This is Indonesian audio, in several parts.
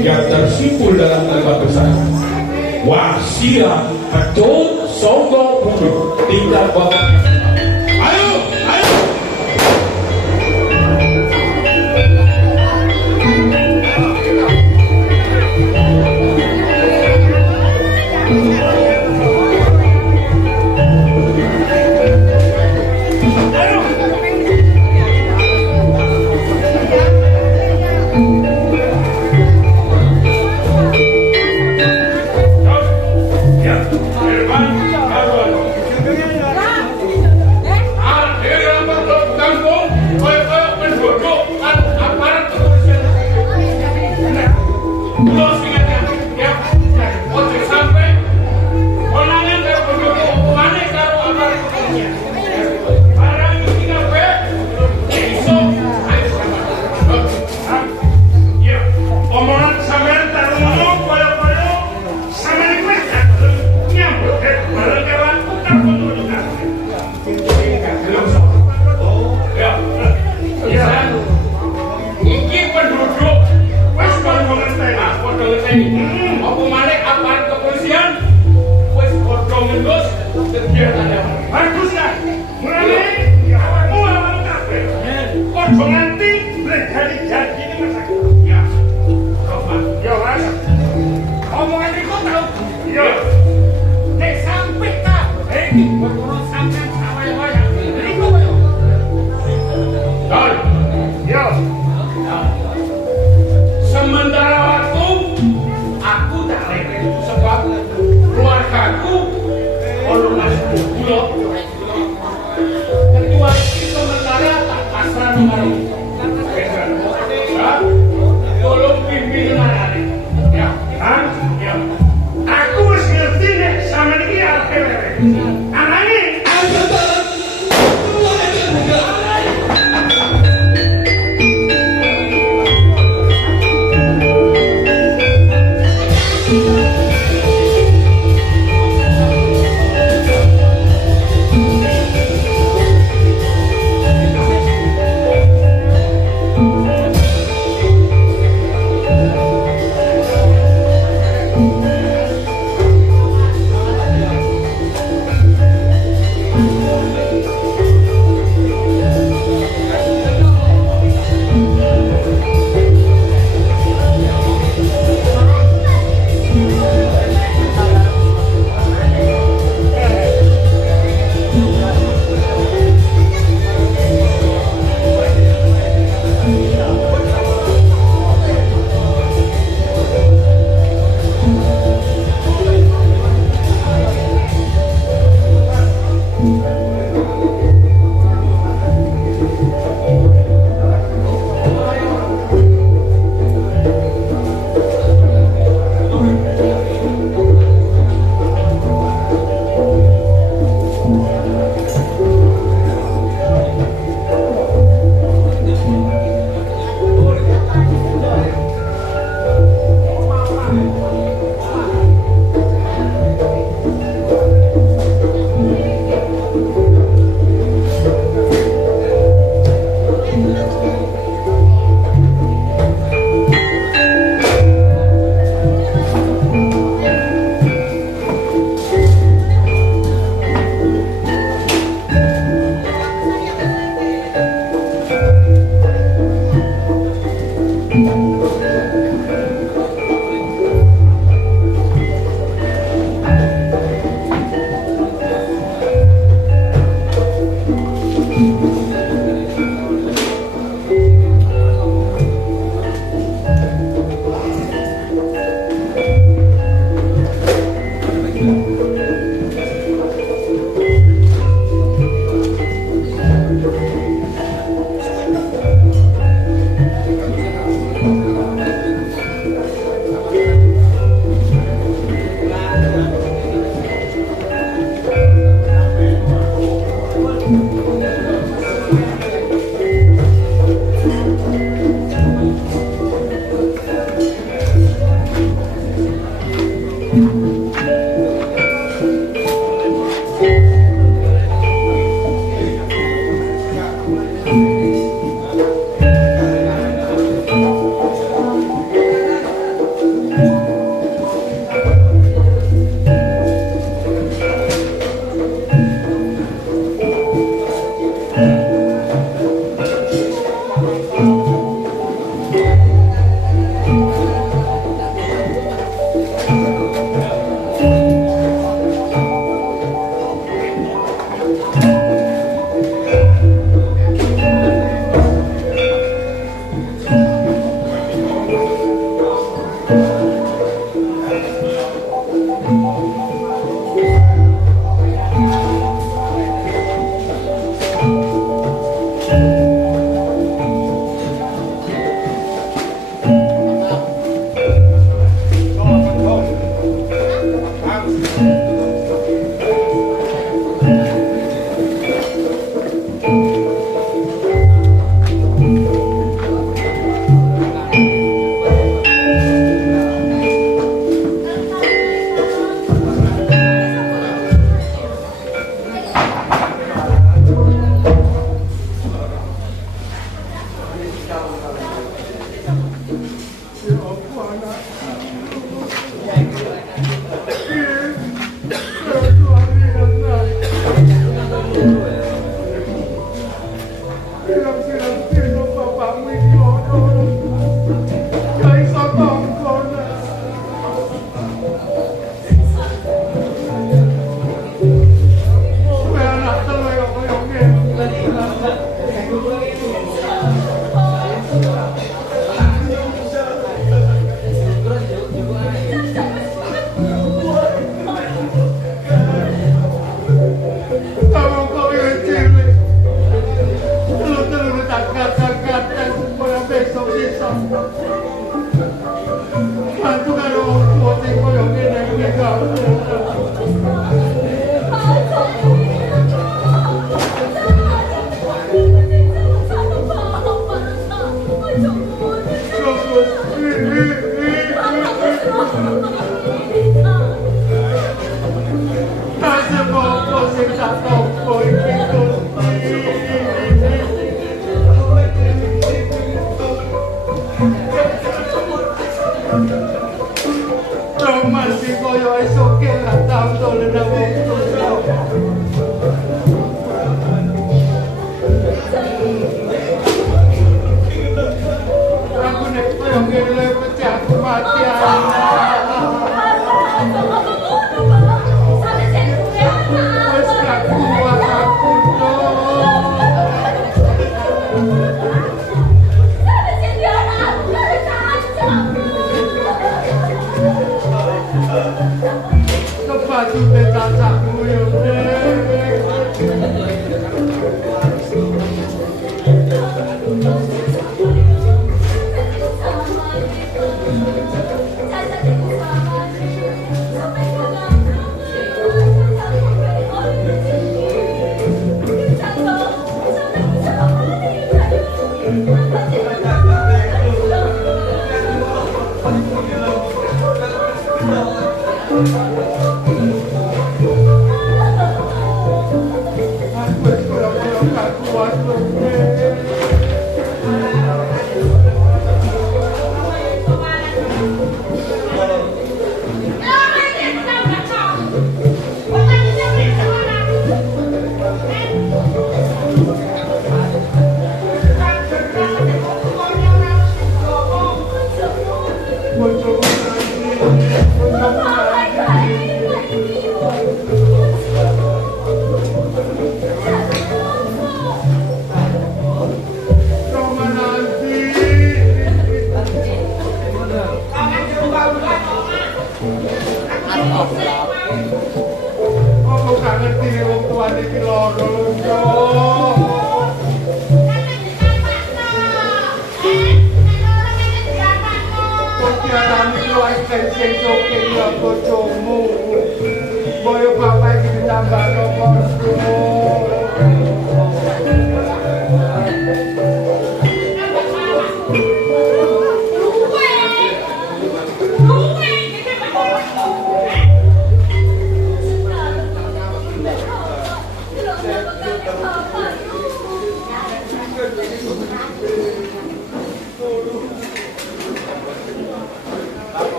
yang tersimpul dalam kalimat besar. Wasia pecut songgo bulu tinggal bapak. Ayo, ayo.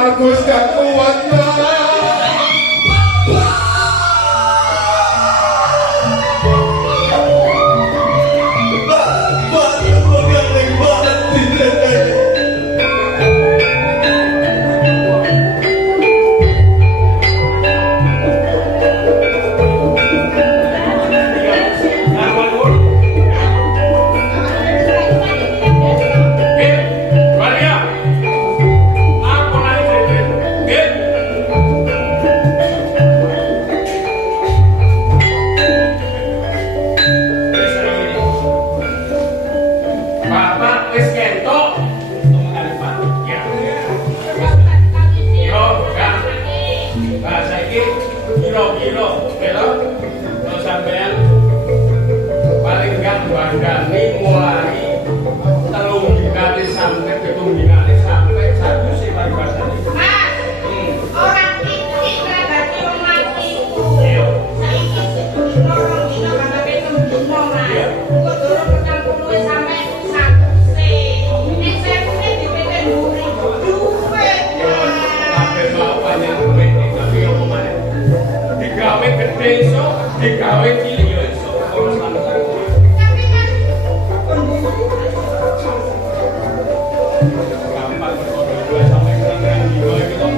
Aku gak kuat, Pak. mulai telung dikali sampai pitung dikali sampai satu sih paling bahasa ini. Mas, orang titik berarti wong mati. Iya. Saiki sedina rong dina bakal pitung dina, Mas. Kok durung 40 sampai 1 se. Nek sepune dipete mburi duit. Kabeh lawan yang duit iki tapi opo maneh. Digawe gede iso, digawe cilik ya iso. Ora salah. Tapi kan Gampang berkodo dua sampai kurang dua itu kok.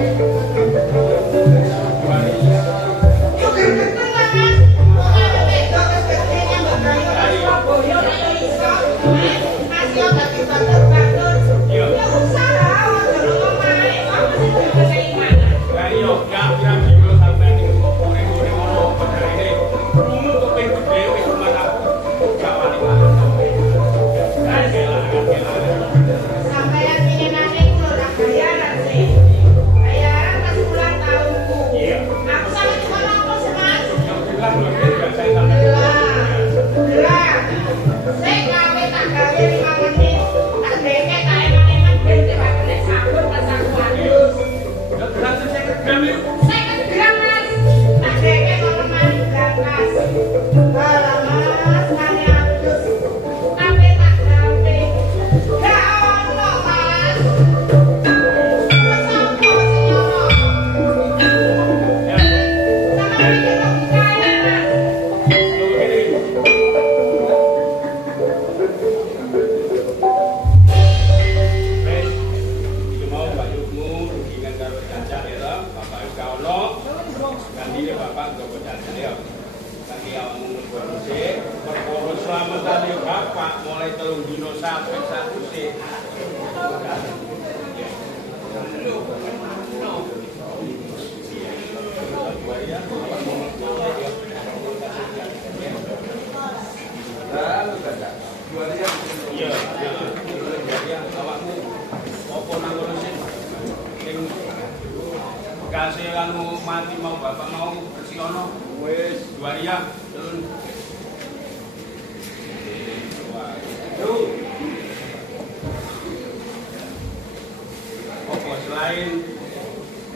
yo gergetan lah, Mas. Wong ada wedok wis gedenya mbok gawe Surabaya nek yo iso. Mas yo dadi batur-batur. Iya. Ya usaha aja ngomong ae. Apa sih jenenge iman? Lah iya, gak kira-kira sampean ning goreng-goreng ono padahal ini rumus kok pengen gede wis rumah aku. Gak wani mangan. Sampeyan pinginane kulo ora bayaran sih. Bayaran pas ulang tahunku. Iya. Aku sampe cuma nongkrong sih, Mas. Yang jelas lho gak saya sampean. Lah. Sing gawe tak gawe 5 menit. Tak deke tak eman-eman ben tak kena sabun pas aku halus. Ya berarti saya gram yuk. 50 gram, Mas. Tak deke kok mani brankas. Alah, Mas, mani halus. Tapi tak gawe. Gak ono, Mas. Wes apa sing ono? Ya. Sampe iki kok bukae, Mas. Lho gini. Wes, iki mau Pak Yukmu dengan karo cancak ya, Bapak Yuka ono. Ganti Bapak nggo cancak ya. Kaki awakmu ngono sik, perkara slametane Bapak mulai 3 dino sampai 1 sik. Iya, ya, awakmu apa nang ngono sih? Ning bekase anu mati mau bapak mau bersih ono. Wis, 2 riak, turun. Tuh. Apa selain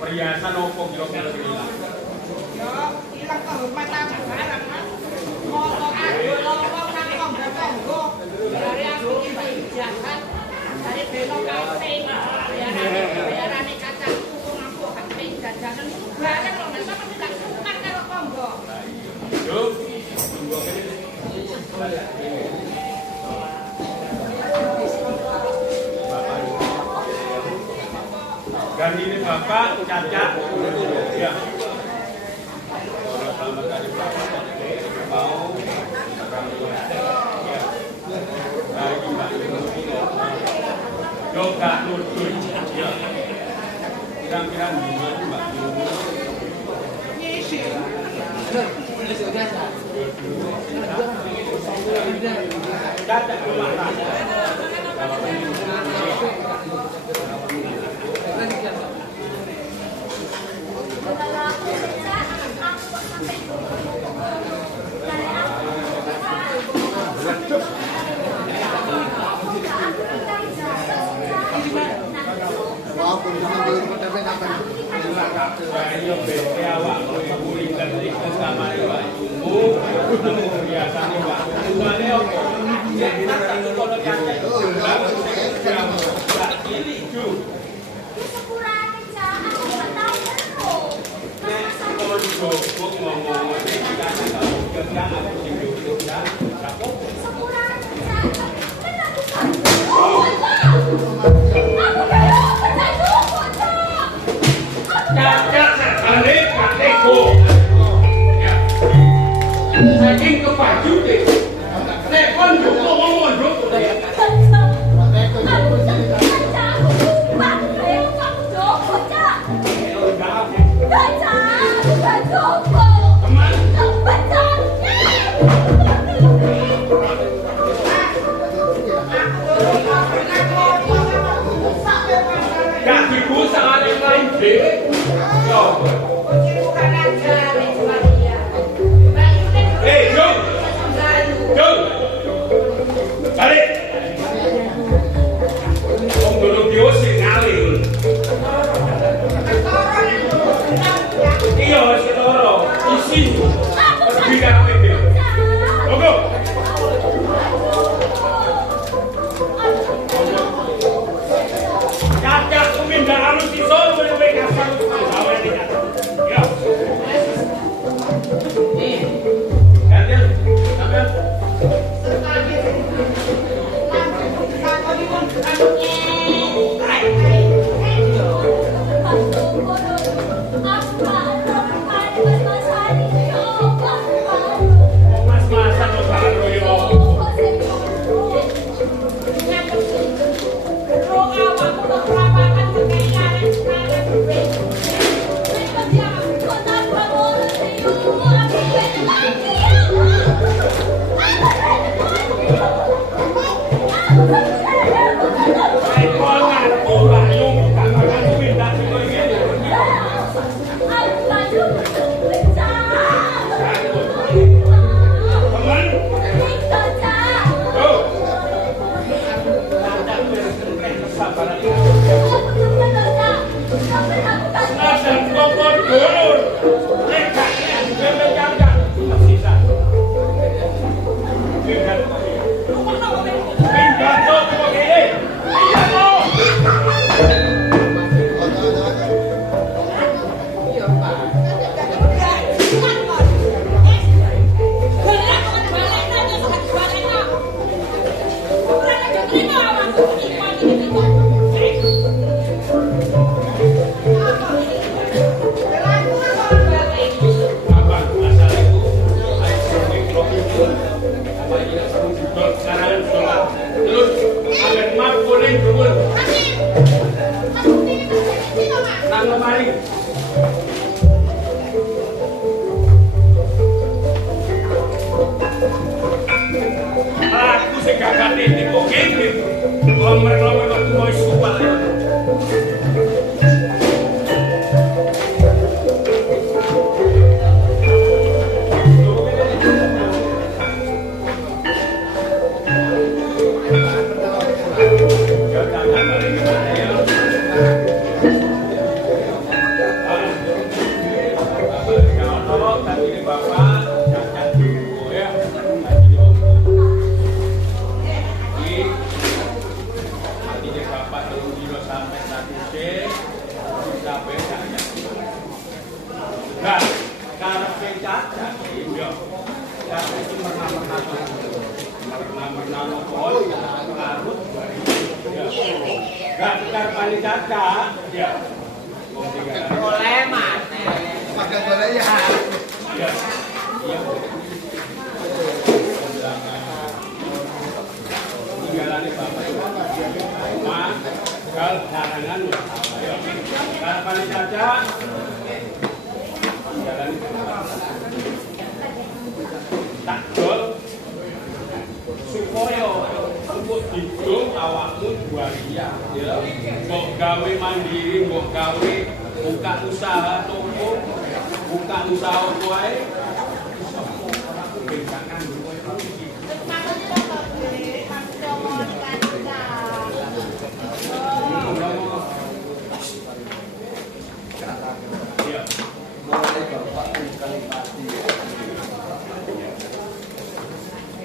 perhiasan opo kira-kira hilang? Yo, ilang kehormatan barang, Mas. Motor aku lowong nang tonggo-tonggo. Dari aku iki bayi jahat. Dari belo kafe. Bayarane kacangku kok aku kafe jajanan itu barang lho, Mas. Sampe tak suka karo tonggo. Yuk, tunggu kene. Ganti ini Bapak, cacat. Ya. Selamat hari Bapak. Mau. Ya. Lagi Mbak. Yo gak nuduh. Ya. Kira-kira gimana Mbak? Nyisi. Cacat rumah Ayo bete awak kuwi iku samare wayumu nemu biasane Pak. Tuane opo? Ya tak kono cacat. Tak cilik ju. Sepurane Cak, aku gak tau weruh. Nek kalau digobok ngomong iki kan kerjaan aku sing duduk ya. Sepurane Cak, kan aku kan. Oh, Cak. Aku kayak apa Cak cukup, Cak. Cacat sekali Pak Teko. Ya. Saking ke baju deh. Nek kon ngomong nduk. Aku tak Cak. Aku kayak kamu cukup, Cak. Enggak. Cak, aku gak cukup. Teman. Betul.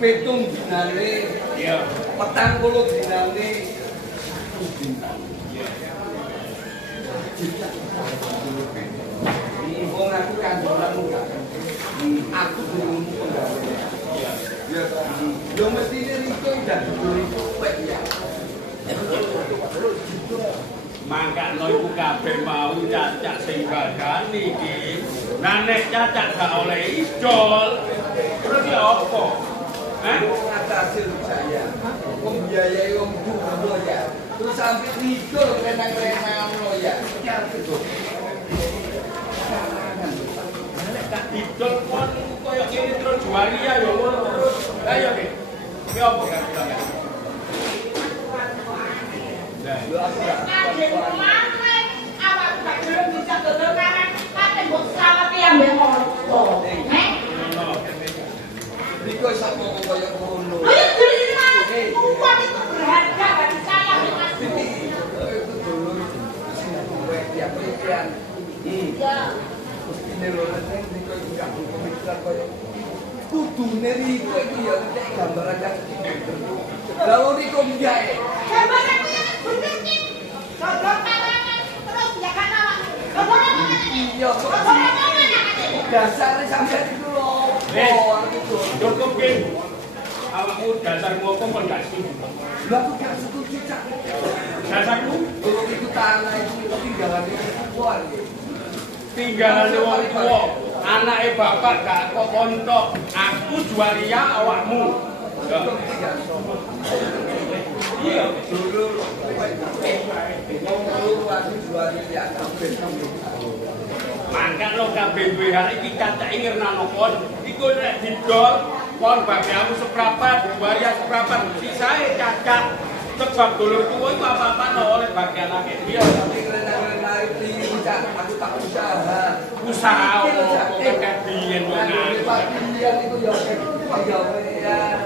Pitung dinane, petang puluh dinane, wong aku kandolanmu gak aku belum penggawe. Yo mesti riko dan riko pek ya. Mangkakno iku kabeh mau cacak sing bagani iki. Nah nek cacak gak oleh idol, terus ya apa? Atas hasil saya, membiayai wong dulu ya. Terus sampai ngidol renang-renang lo ya. Gitu. Nek gak idol pun koyo ngene terus juaria ya ngono terus. Ayo iki. Ki apa kan kita? Riko sama koyo ngono. Ayo terima. Uang itu berharga bagi saya, Mas. Itu dulu tiap pikiran. Ya. Mestine lho nek Riko iki gak pemikiran koyo kudune Riko iki ya nek gambaran yang lalu Riko biae. Gambaran itu yang bener iki. Godhong karangan terus ya kan awak. Godhong apa ini? Iya, dasare sampeyan iku lho. Cukup ki. awakmu dasarmu apa kon gak setuju? Lah aku gak setuju cak. Dasarku Kalau itu tanah itu tinggalan itu kuat. tinggalan wong tuwa. Anake bapak gak kok kontok. Aku jualia awakmu. Iya, dulu aku jual ya kabeh. Mangkat lo kabeh duwe hal iki kancake ngernano kon. Iku nek didol kon bagi aku seprapat, jualia seprapat. Sisae cacak. Sebab dulur tuwa iku apa-apa oleh bagian anake dia. Tapi kena itu aku tak usaha. Usaha kok kebiyen wong aku. Bagian itu ya pegawaian.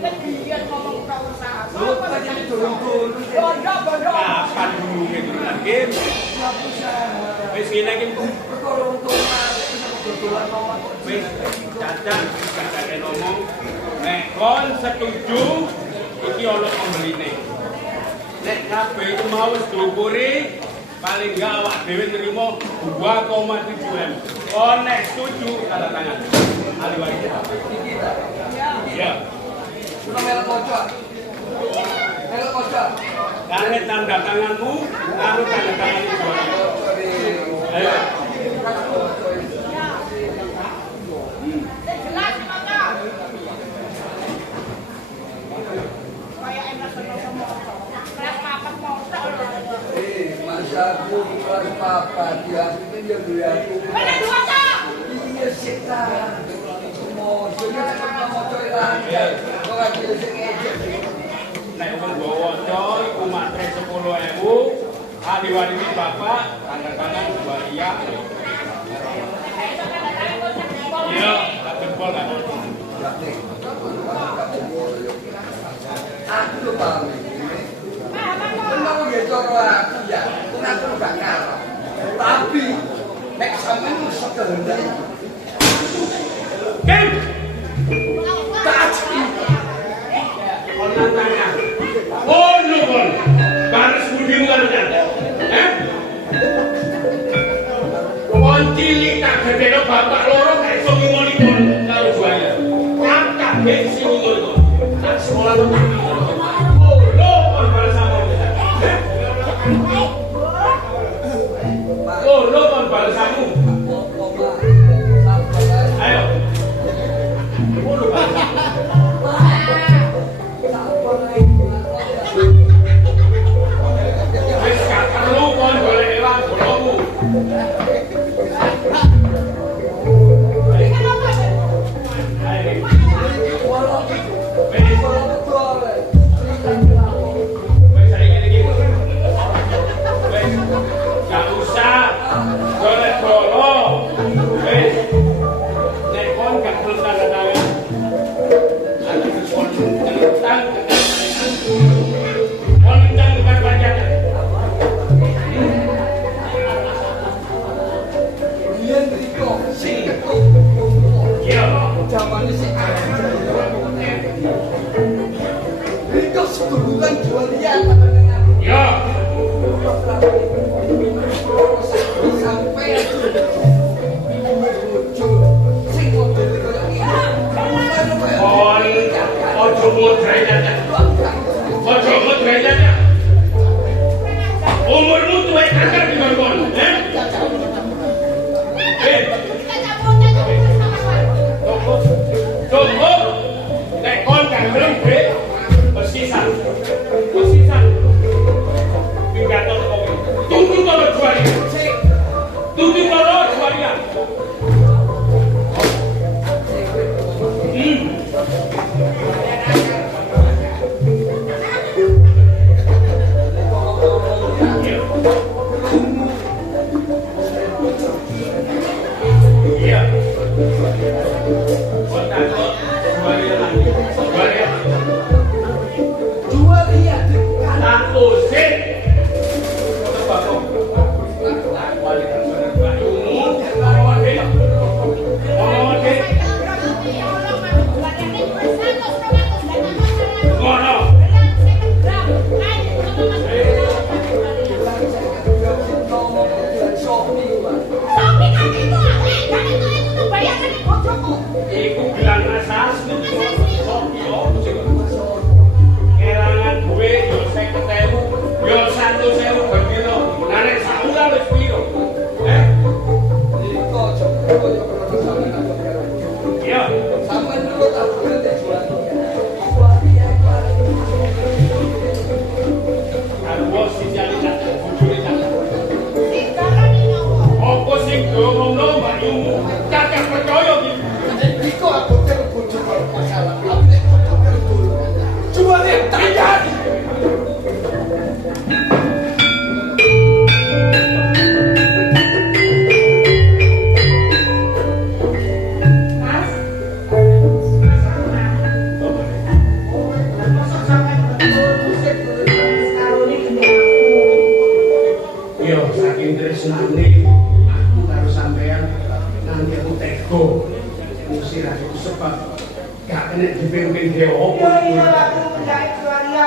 Bagian ngomong tak usaha. Lupa jadi turun-turun. Bodoh. Kapan dulu gitu lagi? Tak usaha. Wis ngene iki Perkara untuk kebetulan mama. wis cacak ngomong. Nek kon setuju iki ana pembeline. Nek kabeh itu mau wis diukuri paling enggak awak dhewe nrimo 2,7 M. Kon nek setuju tanda tangan. Ali waris. Ya. Sudah melok kocok. Melok kocok. Karena tanda tanganmu karo tanda tangan itu. Ayo. Jelas maka. Kayak enak sama kelas papat motor. Masa aku kelas papat ya, itu dia dulu aku. Mana dua tak? Iya setan. Semua, soalnya mau coy lancar. Kok gak bisa ngejek sih? Nek wong waca iku matre 10.000, ahli waris bapak tanda tangan waria. Iya, tak jempol kan. Aku paham ini. Memang gitu aku ya, aku gak kalah. Tapi, nek sampean mesti kehendak. Kim, Tak kon tanya. Oh, no kon. Baris budimu kan udah. Kon cilik tak gedeno bapak loro gak iso ngingoni kon karo jualnya. Kan kabeh sing ngingoni kon. Tak sekolah kok tak ngingoni. Oh, no kon baris sama. Oh, no kon baris sama. Ayo. Oh, no baris sama. Wis gak perlu kon golek elang bolomu. Ayo. Wis saiki iki. Wis gak usah golek bolo. Wis nek kon gak perlu tanda tangan. Aku wis kon tentang Kontang bukan pajakan. Biyen riko sing ketuk. Iya. Zaman si aja. Riko seduluran jualan. Iya. Sampai sing model koyo ngene. Kon ojo mudrai dadak. Ojo mudrai dadak. Umurmu tuwek kakak di kon, Cukup. Nek kon gak gelem duit, bersisan. Pidato kowe. Tunggu kalau jualia. Tunggu kalau jualia. Iya. Kon takut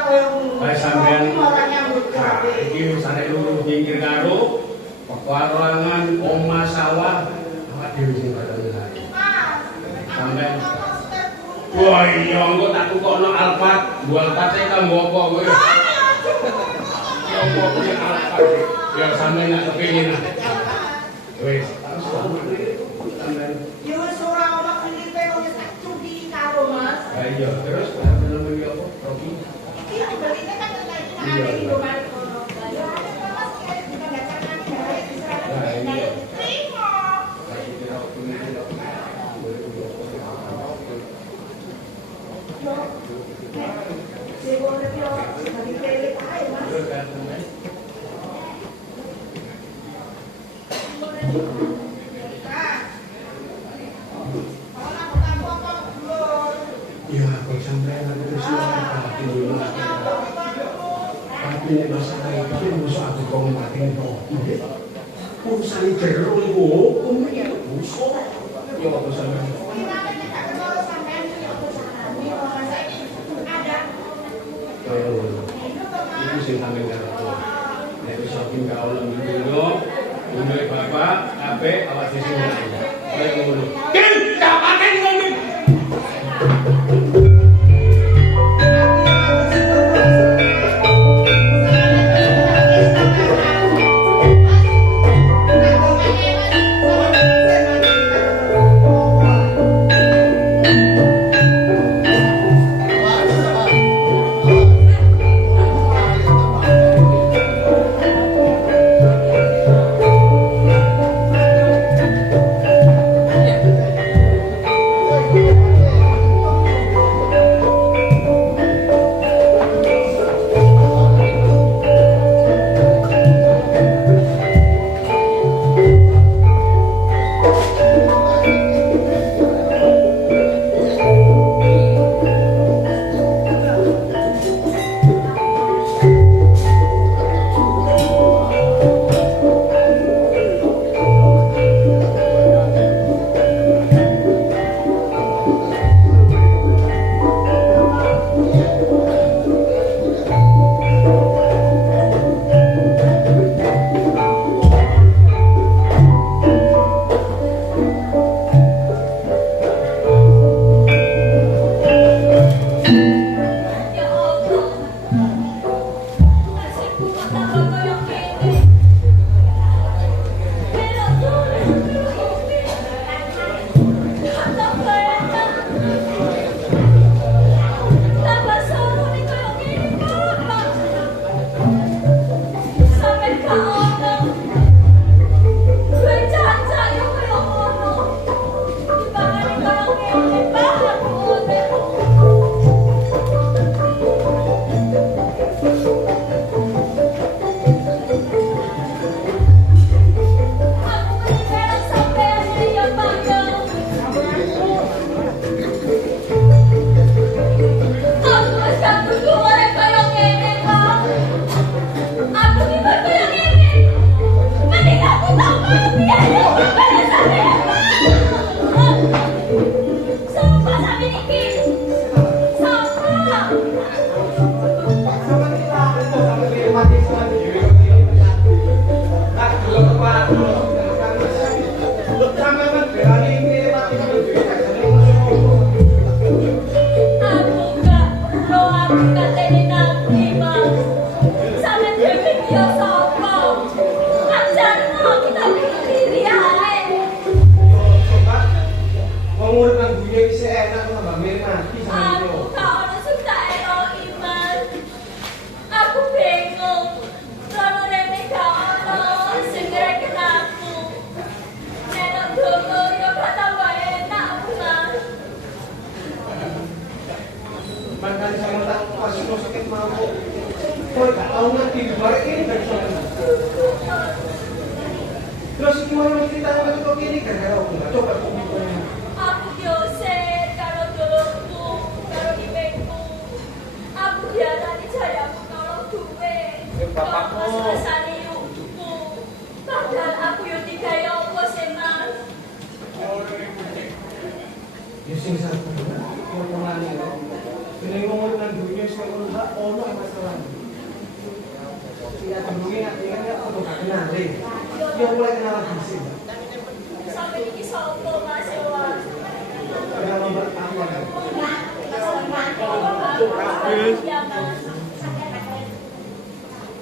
koyo ngono. Bae sampean ora nyambut gawe. iki sare luru pinggir karo petualangan omah sawah awak dhewe sing bareng ae. Sampean wah iya engko tak tukokno Alphard, bual pate kanggo apa kowe? Ya apa kuwi Alphard. Ya sampean nak kepengin. Wis, sampean. Ya wis ora ono klipe wis tak cuci karo Mas. Ha iya, terus sampean iki apa? Roki. Iki lek beline kan ngene iki lho Mas. Ya ada Mas kira juga enggak carane gawe diserahkan. Terima. Ya, kalau sampean ada sesuatu dulu. Tapi nek masalah itu musuh aku kok mati kok. Urusan jero iku hukum iki musuh. Ya apa sampean? Itu sing sampean karo. Nek iso tinggal oleh dunya, dunya bapak, kabeh awak dhewe sing ngono. Kaya ngono. Kin, tak paten ngomong. Terus gimana cerita kok gini gara-gara coba Aku Yose, karo dulurku, karo ibuku. Aku diarani jayaku nolong duwe. Bapakku. Mas-masane yukku. Padahal aku yo digawe apa sih, Mas? Ya sing sabar. Ngomongane. Ini ngomong dengan dunia semua orang tak ono masalah. Tidak dulunya ingatnya aku tak kenal deh. Dia mulai kenal lagi sih. Sampai ini sopo Mas Ewa. Kenal mbak apa kan? Ya Mas.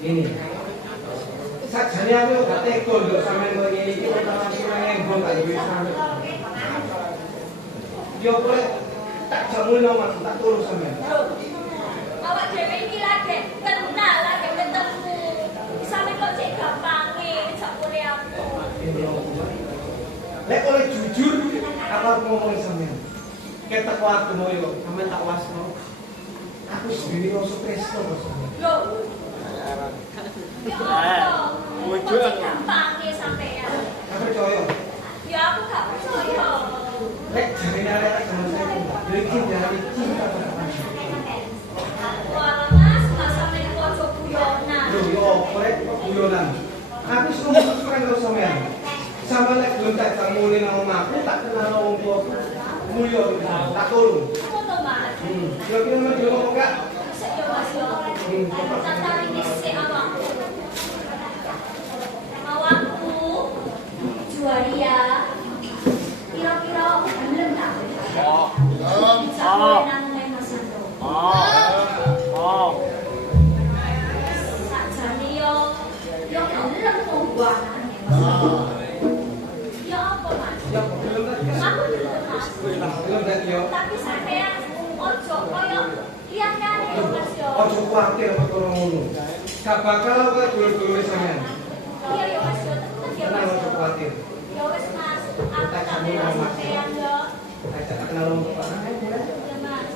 Ini. Sajane aku gak tega lho sampean kok ngene iki utawa ngembong gak duwe sampe. Yo kowe tak jamu nomor tak turu sampean. Awak dhewe iki lagi kenal lagi ketemu. Sampe kok cek gampange sakure aku. Lek oleh jujur apa aku ngomong sampean. Ketek waktu moyo sampean tak wasno. Aku sendiri rasa tresno kok sampean. Lho. Ya Allah. Kok cek gampange sampean. Gak percaya. Ya aku gak percaya. Lek jarene arek jaman saiki. Yo iki dari cinta teman. Wah, Mas, sampe ojo guyonan. Lho yo korek guyonan. Aku suruh karo sampean. Sampe lek belum tak jamune nang omahku tak kenal wong tuwa. Mulya tak tolong. Ngono, Mas. Yo kira men yo kok gak. Sik yo Mas yo. Tak tarik dhisik awakku. Awakku juaria. Kira-kira gelem tak? Belum. Nang Mas Sandro. Sakjane yo gelem kok buanane Mas. Ya apa Mas? Yo belum tak. Aku gelem Mas. Belum tak yo. Tapi sampean ojo koyo liyane yo Mas yo. Ojo kuwatir perkara ngono. Gak bakal aku dulur-dulur sampean. Iya yo Mas yo, tetep yo Tenang Mas. ojo kuwatir. Ya wis Mas, aku tak bela sampean yo. Ajak tak kenal wong tuwa. Ya Mas.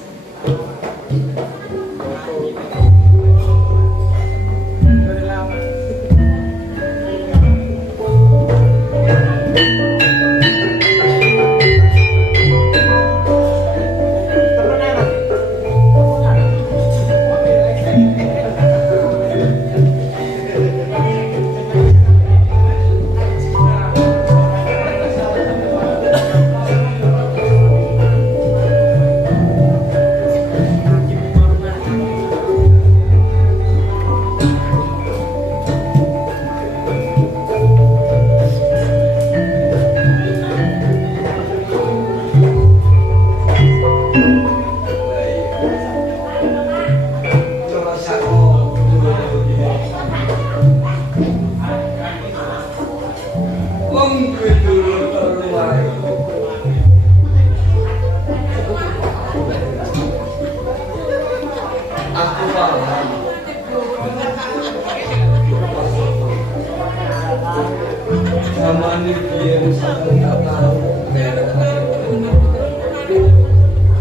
Zaman dia sangat tak tahu.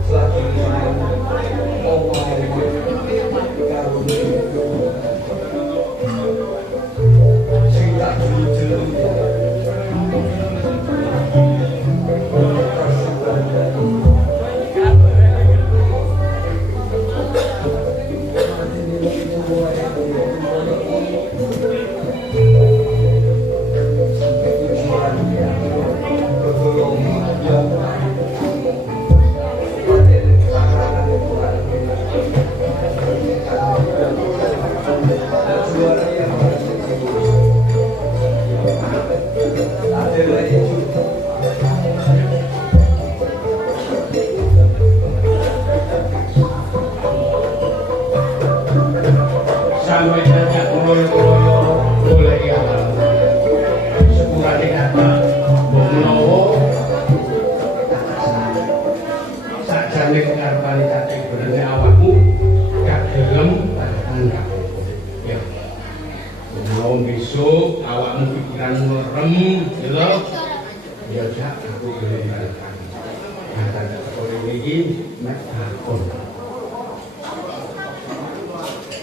Lagi main, mau main, karo sing tak jujur. Sampai saja koyo-koyo golek ya. Sepurane kata Bonowo sakjane karepane cacing berene awakmu gak gelem tahan gak. Ya. Bonowo besok awakmu pikiran merem, ya lho. Ya jak aku gelem tahan. Kata koyo iki mek takon.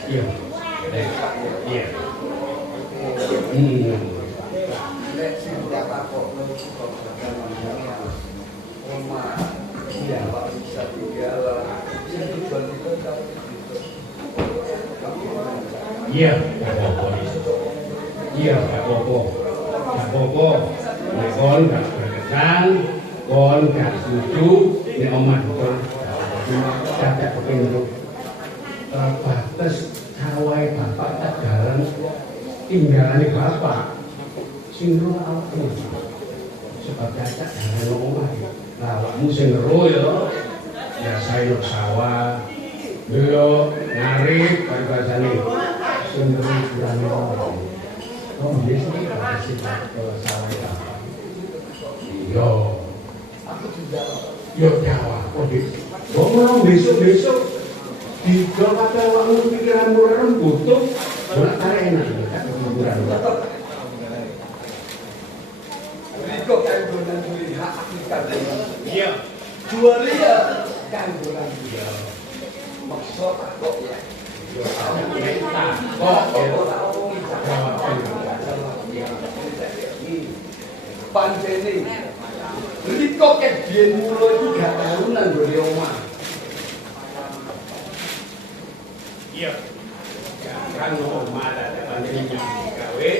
Iya. Iya. Lek sing tak takokno kok omah iya Pak bisa tinggal sing tujuan itu tak Iya, gak apa-apa. Iya, gak apa-apa. Gak apa-apa. Nek kon gak berkesan, kon gak setuju, nek omah kon gak apa-apa. Dadak kepintu. terbatas sawai bapak tegalan tinggalane bapak sing ro awakmu sebab cacak jalan omah lah awakmu sing ro ya saya sawah yo ngarep bahasane sing ro kurang oh biasa kasih sawah bapak yo Aku tidak. yo jawab kok mau besok-besok tiga kata awakmu pikiranmu rembut tuh bolak tarik enak kan hiburan Riko kanggonan duwe hak akikat. Iya. Jual dia kanggonan dia. Maksud aku ya. Pancene Riko kek biyen mulo iku gak tau nang gone omah. Iya. Kan omah ada pandemi gawe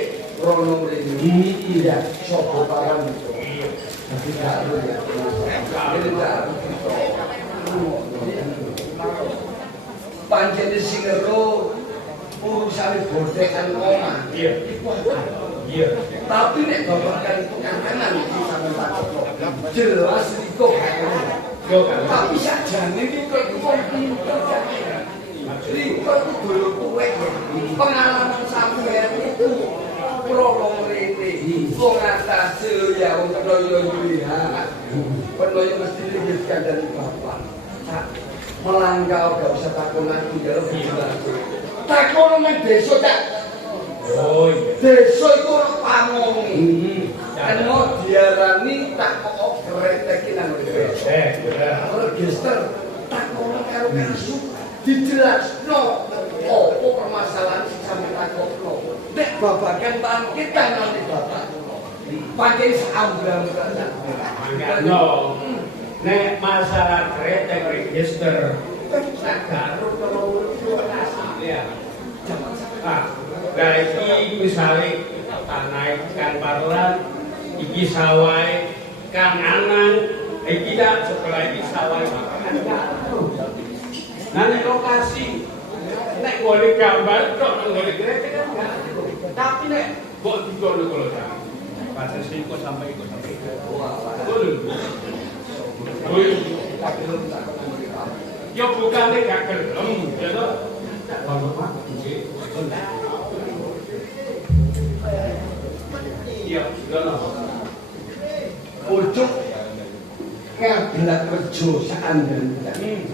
Rono mrene iya sapa paran itu. iya. Tapi gak ada ya. Ini gak pancene sing ero urusane bodekan omah. Iya. Iya. Tapi nek babagan pengancanan iki sampeyan takok. Jelas Riko Yo kan. tapi sakjane Riko iku wong pinter jane. Riko iku dulu tuwek. Pengalaman sampeyan itu prolong rene. Wong atas ya wong kaya duwe hak. Penuh mesti diberikan dari bapak. Melangkau gak usah takon aku ya takon nang desa tak. Oh iya. Desa iku ora pamongi. Kena diarani tak kok kretek nang desa. Register takon karo kasu dijelasno opo permasalahan sing sampe takokno. Nek babagan bangkit tanane bapak. Pakai saambang No. Nek masalah kretek register negara kalau ya. Nah, iki misale tanah kan parlan iki sawai kang anang iki dak sekolah iki sawai kan nah nek lokasi nek golek gambar tok nang golek kretek kan enggak tapi nek kok dikono kalau tak pasen singko sampai ikut sampai yo bukan nek gak gelem ya toh Bapak nggih iya ngono Pucuk kablat kerja sakandhane.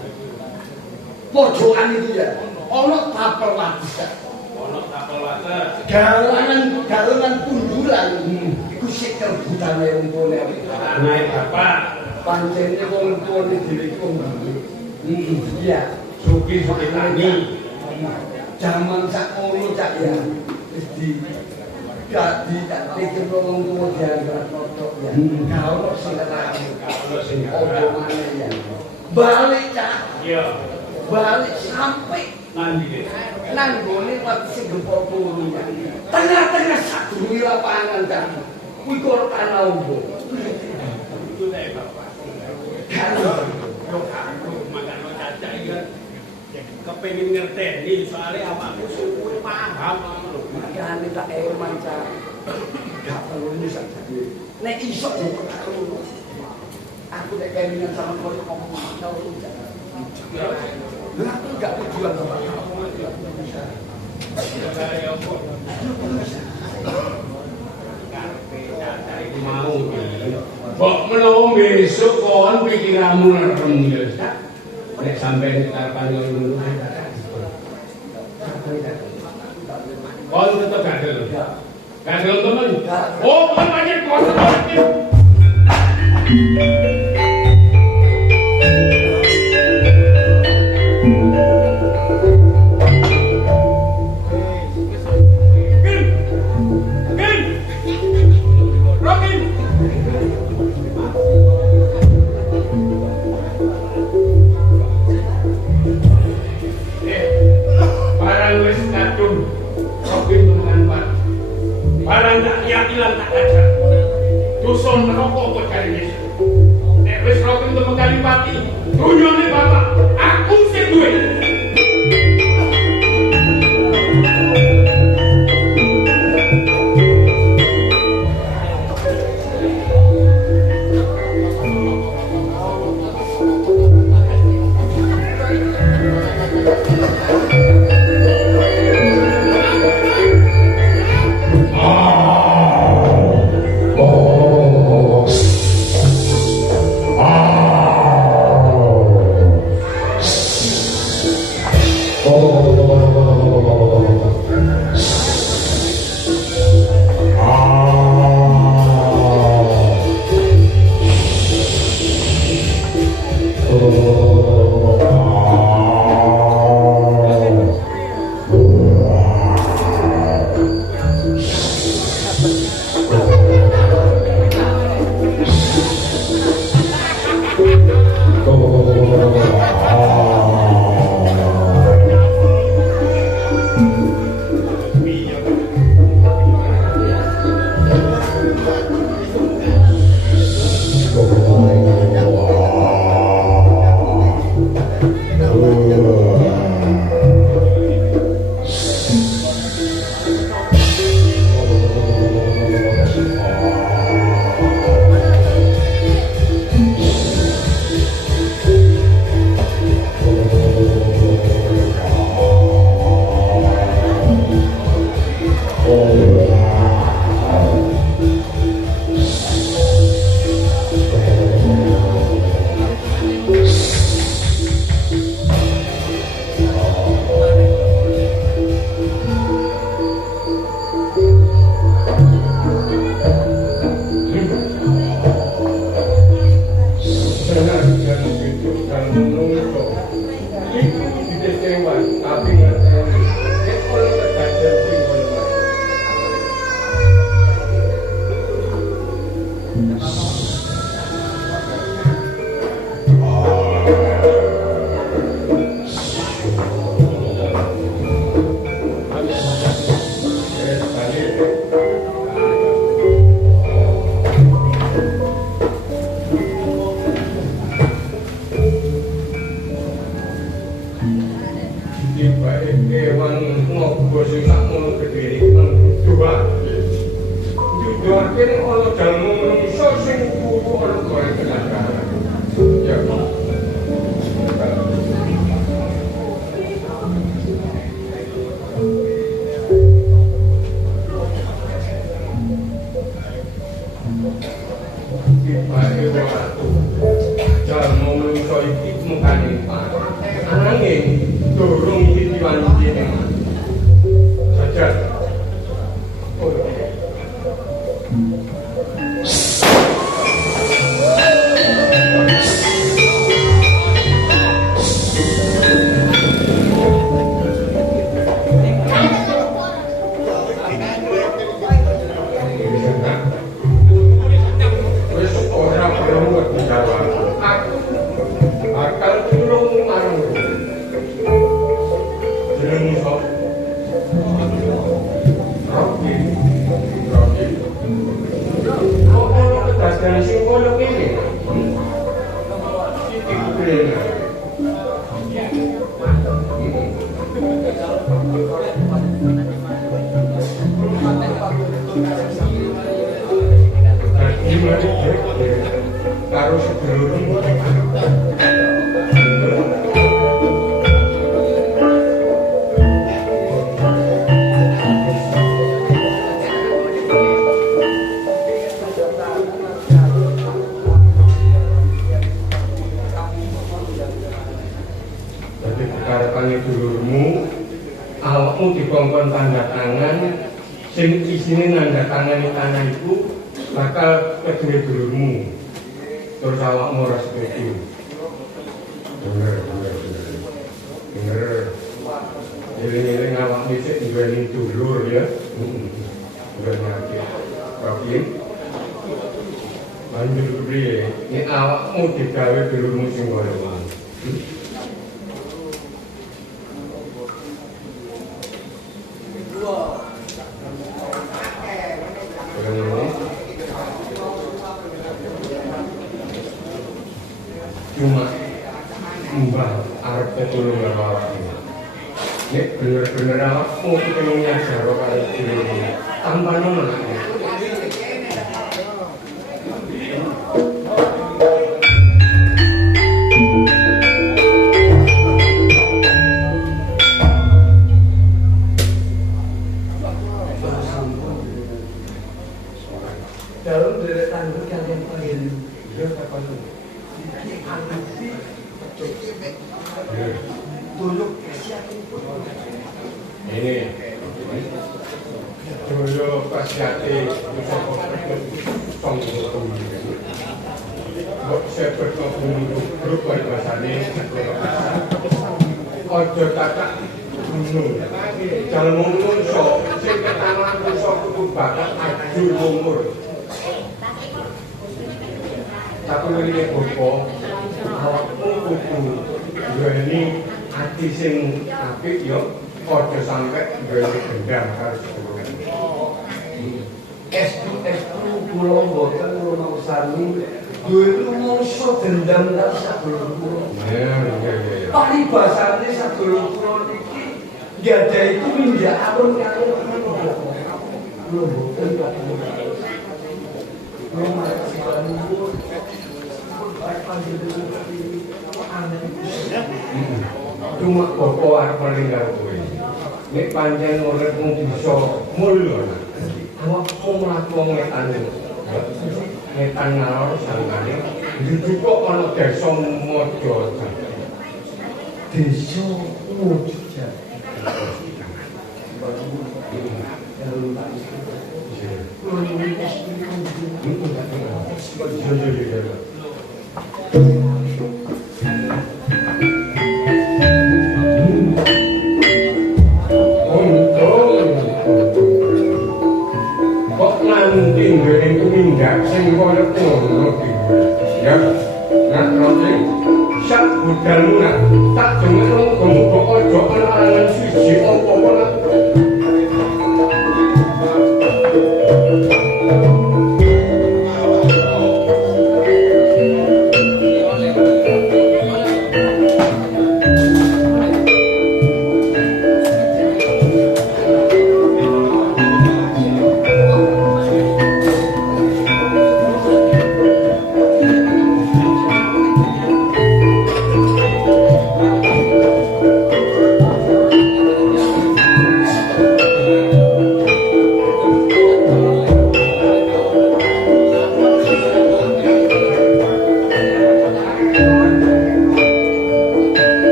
Pojokan iki ya ana tapel wates. ono tapel wates Galanan pundulan iku sik kerbutane umpone. anae bapak Pancene wong tuane dhewe iku nggih. Iya, suki tani jaman sakmono cak ya wis di dadi tak pikir wong tuwa dianggap notok ya. Ga ono sing kenal. kalau sing Opo maneh ya. Balik cak, iya balik sampai nanti nang gone watu sing gempol turu ya. Tengah-tengah sadurunge lapangan cak. Kuwi kok ana ombo. itu nek bapak Kan yo aku makan caca iya kepengin ngerteni soalnya awakku suwe paham lho makane tak eman cak. Gak perlu ini sakjane. Nek iso yo aku nek kelingan sama koyo ngomong tau cak. Lah aku gak tujuan sama kamu. ya kok mau kok menawa besok kon pikiranmu nerem ya nek sampeyan karepan ngono kon tetep gandel gandel temen oh kon pancen kuasa barang tak yakilan tak ajar dusun merokok kok cari desa nek wis rokin temen kali pati dunyane bapak aku sing duwe kewan ngopo sing sak ngono gedhe iki dua. Dua kene ana dalem manusa sing kudu ana kowe tenaga. Ya. Sing isine nanda tangani tanah iku bakal kedue dulurmu. Terus awakmu ora setuju. Bener. Eling-eling awakmu sik duweni dulur ya. Berarti. Tapi lanjut kepriye? Nek awakmu digawe dulurmu sing kaya wae. Cuma mbah arep ketulung awakmu. Nek bener-bener awakmu pengen nyajar karo dulurmu tanpa nolak. Dalam deretan kalian panggil dia kapan itu? Tuluk ini dulu pas jati buat saya bertemu grup bahasanya ojo kakak gunung kalau ngomong sok saya pertama sok kudu bakat ajur umur satu lagi bopo awakmu kudu duweni ati sing apik yo ojo sampe duweni dendam karo sedulur. Estu kula mboten rumangsani duwe rumangsa dendam lan sadulur kula. Iya. Paribasane sadulur kula niki gadahi tumindak alun karo kula mboten kok. Cuma bapak arep meninggal kowe. Nek pancen uripmu bisa mulya. Awakmu mlaku ngetan. Ngetan ngalor sangane njupuk ana desa Mojo. Desa Mojo. Kok nanti nggak tumindak sing koyo ngono iki. Ya. Nah, nanti sak budal nak tak dengar muga-muga ojo ana alangan siji apa-apa nak.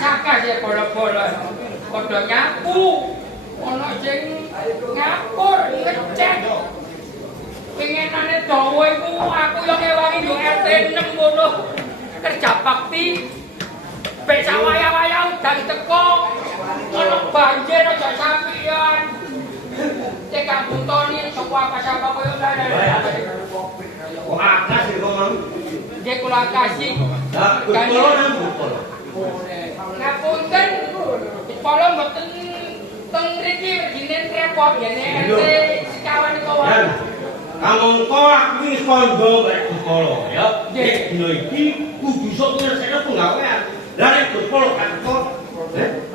sakas ya bola-bola. Padha nyapu. Ana sing ngapur ngecek. Pengenane dawa iku aku yo ngewangi yo RT 6 ngono. Kerja bakti. Pek waya-waya udan teko. Ana banjir aja sampeyan. Cek kampung Toni sapa apa-apa koyo ngene. Kok akas iki kok Mang? Nggih kula kasih. Lah kula nang bukul. Ngapunten. Kula mboten teng mriki dinen repot ngene RT sekawan niku wae. Kamangka aku wis kandha barek kepala ya. Nek dina iki kudu sok ngersekno penggawean. Lah nek kepala kan kok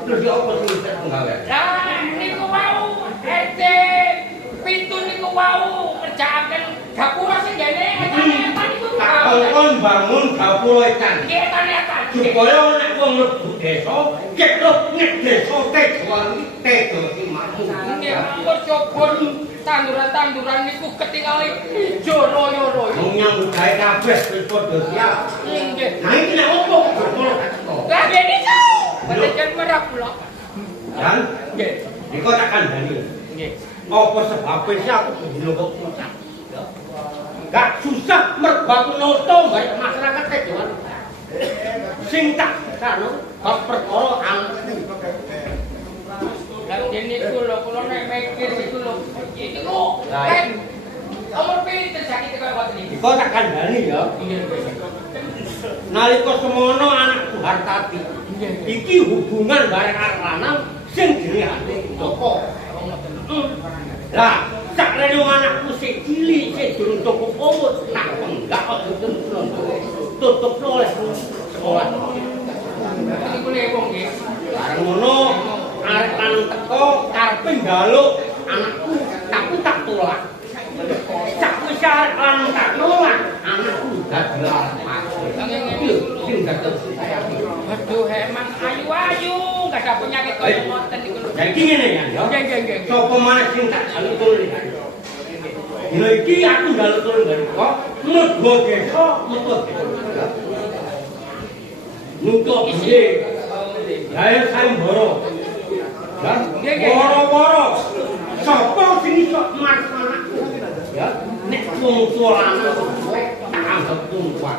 terus ya apa sing ngersekno penggawean? Lah niku wau RT pitu niku wau kerjaaken gapura sing ngene eta niku Takon bangun gapura ikan. nggih eta Supaya nek wong mlebu desa, ketro nek desa tegoan tego iki makmur. nggih ampun coba tanduran-tanduran niku ketingali ijo royo-royo. Wong nyambut gawe kabeh wis padha siap. Nggih. Nah iki nek opo kepala kan kok. Lah ngene to. Boten merah kula. Dan Nggih. Diko tak kandhani. Nggih. Apa sebabnya sih aku kudu kok susah? Gak susah mergo noto baik masyarakat tegoan. Sing tak karo bab perkara anakku. Lah dene kula nek mikir iku lho. Iki kok kan omor pinter sakit kaya ngoten iki. Diko tak kandhani ya. Nalika semono anakku Hartati. Iki hubungan bareng arek lanang sing jenenge ati toko. Lah, sakrene anakku sik cilik sik durung cukup umur, nak enggak kok tutup oleh sekolah. Iku le wong nggih. Bareng ngono arek lanang teko karepe njaluk anakku, tapi tak tolak. Sak wis arek lanang tak tolak, anakku dadi larang mati. Sing dados saya. Aduh emang ayu-ayu, gak ada penyakit kaya ngoten iku lho. Jadi ngene ya, Nggih. sapa maneh sing tak jaluk tulung. Dina iki aku njaluk tulung dari kok, mlebu desa, metu desa. Nutuk piye? Gawe sayembara. Ya, woro-woro. Sapa sing iso marang anakku? Ya, nek wong tuwa lanang tak anggap tumpuan.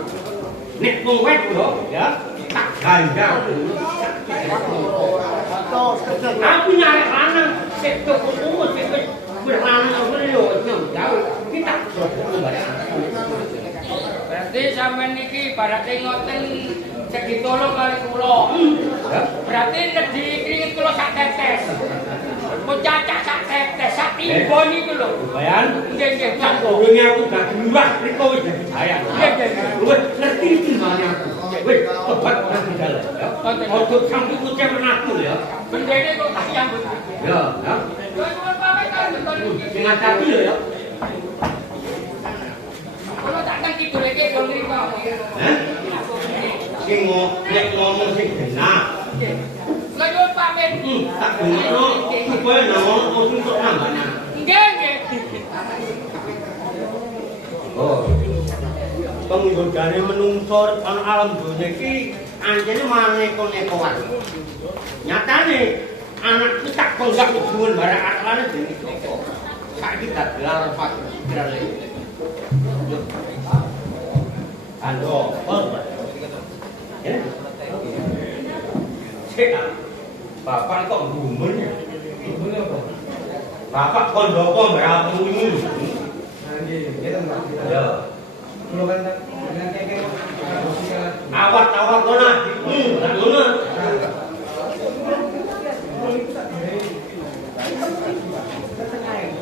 Nek wong wedok ya tak ganjar. Aku nyari lanang sik cukup umur sik wis berlanang yo jauh. Kita Berarti sampean niki ibarate ngoten segi tolong kali kula. Berarti nedhi kringit kula sak tetes. Mucacak sak tetes, sak timbo niku lho. bayan. Nggih, Tak urunge aku gak diluah riko wis dadi saya. Wis ngerti gimana aku. Wis obat nang dalan ya. Ojo sampe kucing aku ya. Bendene kok tak nyambut. Ya, ya. Nuwun pamit kan niki. Sing hati lho ya. Kula tak kan kidul iki dong mriko. Sing nek ngomong sing benar. Kula nyuwun pamit. Tak ngono supaya nang mesti sok nambahnya. Nggih. Oh. Penggodane menungso ana alam donya iki anjene maneka-nekoan. Nyatane anakku tak penggak hubungan bareng akalane dene iki. Saiki dadi lar Pak Grale. Ando, apa? Ya. Cek. Bapak kok gumun ya? Bapak kondoko berapa ini? Ya. Awak kona. Tak ngono.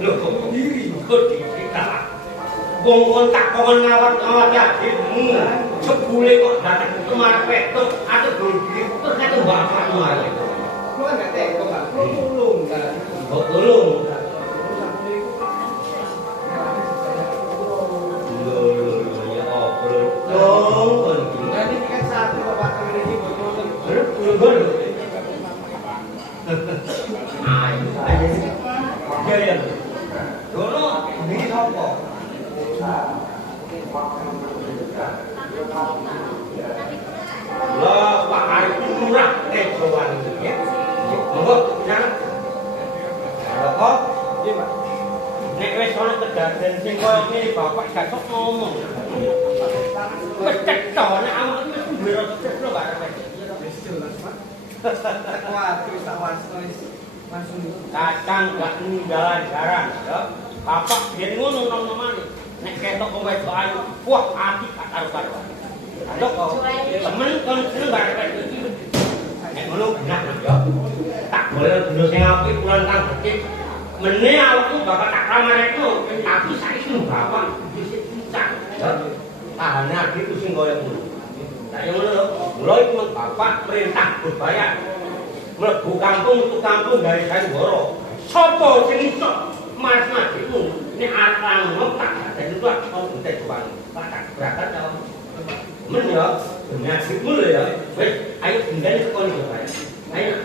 Loh, kok dikita. Wong tak kon ngawat-ngawat ya dirimu. Sebule kok datang kemar petuk atau diri terus kata bapak kemarin. Lu kan gak teko, Pak. Lu tulung kan. Kok tolong. Nanti kan satu Bapak memiliki botol. Ya. Dulu ini apa? Lah Pak Arif murah tejoan ya. Monggo nang. Kok nek wis ana kedaden sing koyo ngene bapak gak sok ngomong. Wis cetho nek awakmu wis duwe rasa cetho gak arep. Wis jelas, Pak. Kuwi tak langsung kacang gak ninggalan jaran ya. Bapak biyen ngono nom-nomane. Nek ketok wong wedok ayu, wah ati gak karo-karuan. Ayo kok temen kon seneng gak arep. Nek ngono benar ya. Tak boleh dulu sing apik kulon kang becik. Mene awakku bapak tak kamaretno, tapi saiki bapak dhisik puncak. Tahane adikku sing koyo ngono. Lah yo ngono lho. Mula iku bapak perintah berbayar. Mlebu kampung metu kampung gawe sayembara. Sopo sing iso mas adikmu nek arep ngono tak dadi tuwa kok entek tuan. Tak berangkat ya. Men yo, demi adikmu lho ya. Wis ayo tinggal sekolah yo, Pak. Ayo.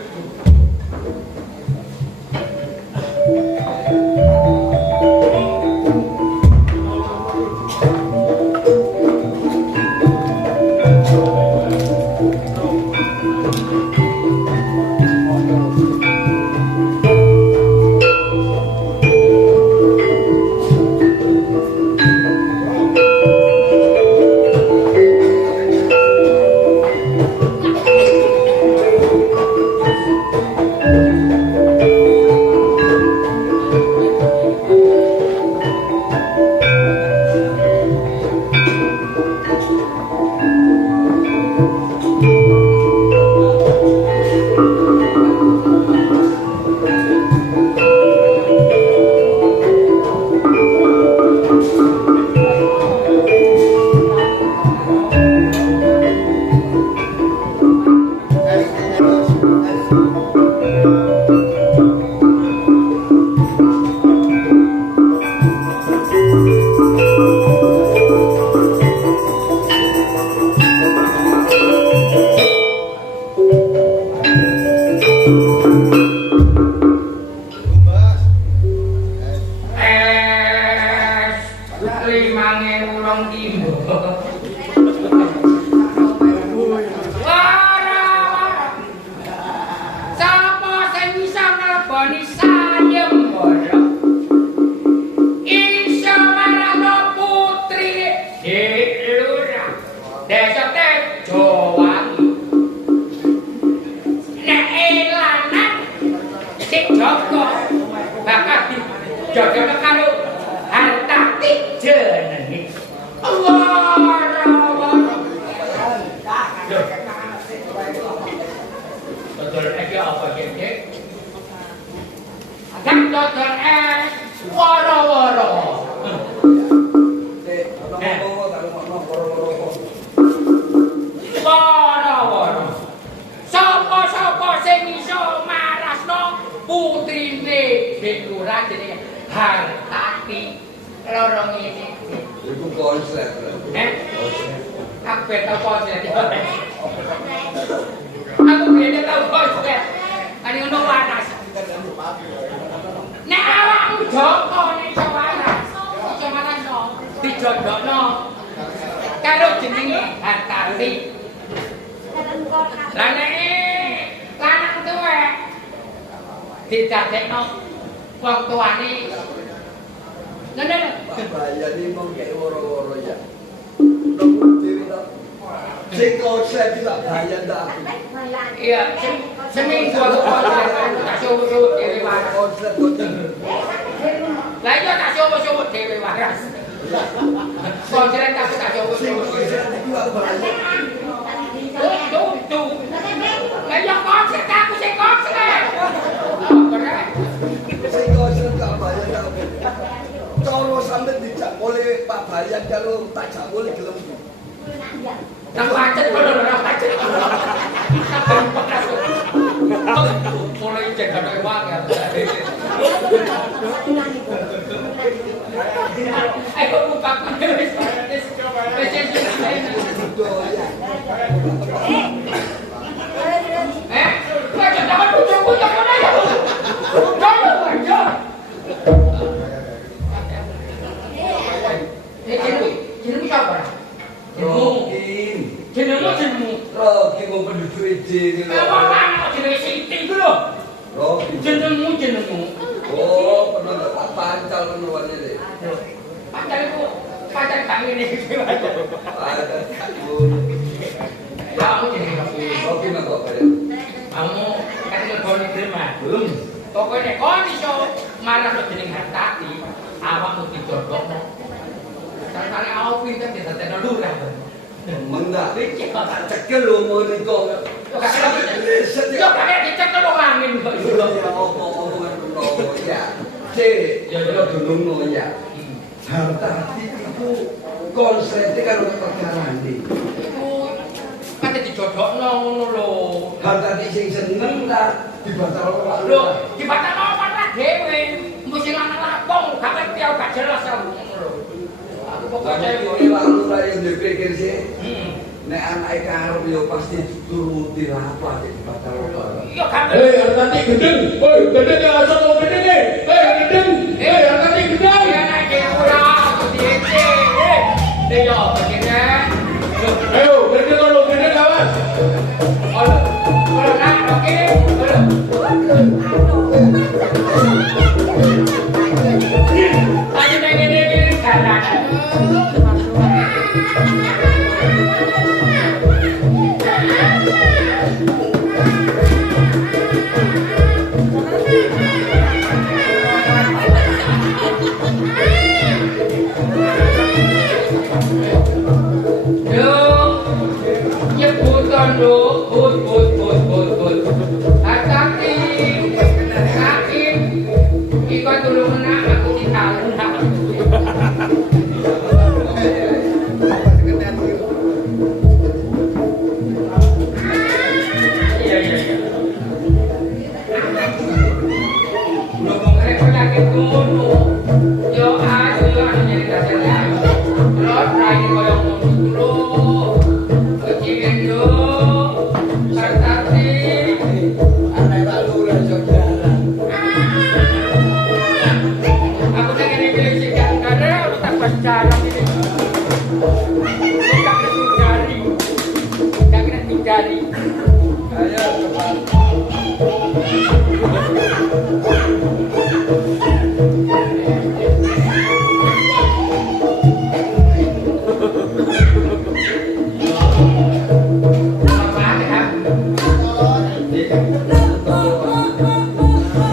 Jenengmu penduduk Ije iki lho. nuwane le. Pacar kami ini gimana? Kamu jadi Oke mah kok kaya. kamu kan ngeboni terima belum? Pokoknya kau bisa marah lo jeneng hartati, awakmu didodokno. Carane awak pinter ditetekno lurah. Mendak. Iki kok tak Cekel lho menika. yo kaya dicekel wong angin kok. Ya omongan menawa ya. Cek, ya dunungno ya. Hartati iku konsepnya karo perkara iki. Kan dijodokno ngono lho. Hartati sing seneng ta dibatalno Pak Lho, dibatalno apa dhewe? Mesti lanang lapong, gak ngerti aku gak jelas aku ngono lho. Aku pokoknya iki lalu ra yang dipikir sih. Nek anake karep yo pasti turuti lapah dibatalno. Iya kan. Hartati gendeng. Woi, gendeng ya asal mau gendeng nih. Gendeng. Hartati gendeng. Ya nek ora aku diece. Yo begini. Ayo, gendeng kalau gendeng awas. Kalau nak oke. Ayo ngene kanan. Hati-hati, sakit. Ikut dulu menang, aku ditahan. Iya. Ngomong lagi dulu. Yo ayo nyari kasarnya. Terus lagi koyong dulu. Kecilin dulu. Hati-hati. Anak lalu ra jalan. Aku tak kena gelisikan karena aku tak pacaran ini. Tak kena mencari. Tak kena mencari. Ayo cepat.